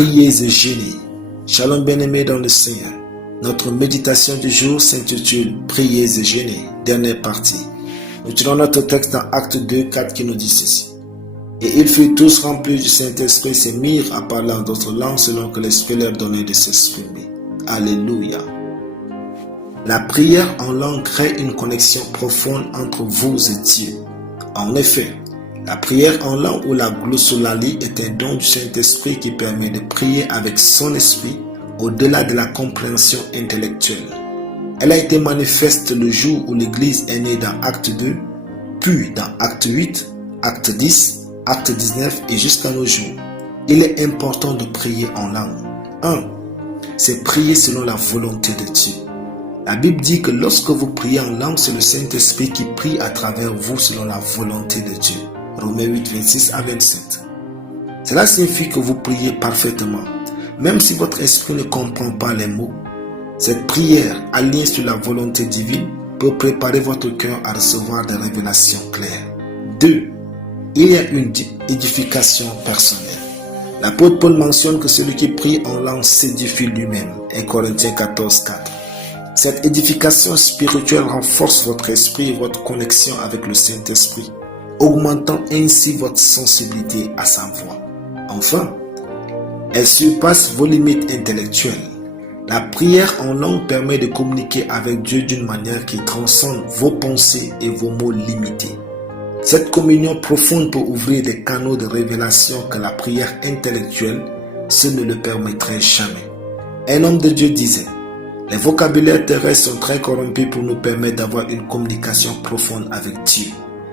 Priez et jeûnez. Shalom bien-aimés dans le Seigneur. Notre méditation du jour s'intitule Priez et jeûnez, dernière partie. Nous tirons notre texte dans Acte 2, 4 qui nous dit ceci. Et ils furent tous remplis du Saint-Esprit et se mirent à parler en d'autres langues selon que l'Esprit leur donnait de s'exprimer. Alléluia. La prière en langue crée une connexion profonde entre vous et Dieu. En effet, la prière en langue ou la glossolalie est un don du Saint-Esprit qui permet de prier avec son esprit au-delà de la compréhension intellectuelle. Elle a été manifeste le jour où l'Église est née dans Acte 2, puis dans Acte 8, Acte 10, Acte 19 et jusqu'à nos jours. Il est important de prier en langue. 1. C'est prier selon la volonté de Dieu. La Bible dit que lorsque vous priez en langue, c'est le Saint-Esprit qui prie à travers vous selon la volonté de Dieu. Romains 8, 26 à 27. Cela signifie que vous priez parfaitement. Même si votre esprit ne comprend pas les mots, cette prière alignée sur la volonté divine peut préparer votre cœur à recevoir des révélations claires. 2. Il y a une édification personnelle. L'apôtre Paul mentionne que celui qui prie en langue s'édifie lui-même. 1 Corinthiens 14, 4. Cette édification spirituelle renforce votre esprit et votre connexion avec le Saint-Esprit, augmentant ainsi votre sensibilité à sa voix. Enfin, elle surpasse vos limites intellectuelles. La prière en langue permet de communiquer avec Dieu d'une manière qui transcende vos pensées et vos mots limités. Cette communion profonde peut ouvrir des canaux de révélation que la prière intellectuelle seule ne le permettrait jamais. Un homme de Dieu disait: les vocabulaires terrestres sont très corrompus pour nous permettre d'avoir une communication profonde avec Dieu.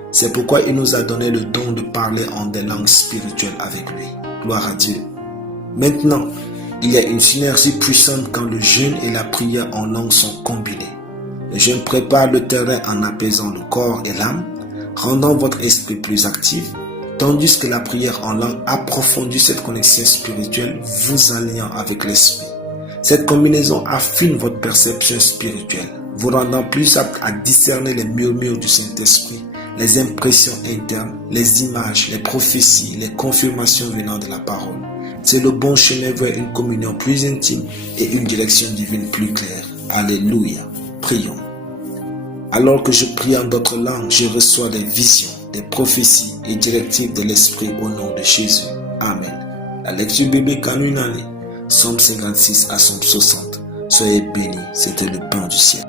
C'est pourquoi il nous a donné le don de parler en des langues spirituelles avec lui. Gloire à Dieu. Maintenant, il y a une synergie puissante quand le jeûne et la prière en langue sont combinés. Le jeûne prépare le terrain en apaisant le corps et l'âme, rendant votre esprit plus actif, tandis que la prière en langue approfondit cette connexion spirituelle, vous alliant avec l'esprit. Cette combinaison affine votre perception spirituelle, vous rendant plus apte à discerner les murmures du Saint-Esprit, les impressions internes, les images, les prophéties, les confirmations venant de la parole. C'est le bon chemin vers une communion plus intime et une direction divine plus claire. Alléluia. Prions. Alors que je prie en d'autres langues, je reçois des visions, des prophéties et directives de l'Esprit au nom de Jésus. Amen. La lecture biblique en une année. Psaume 56 à Psaume 60. Soyez bénis, c'était le pain du ciel.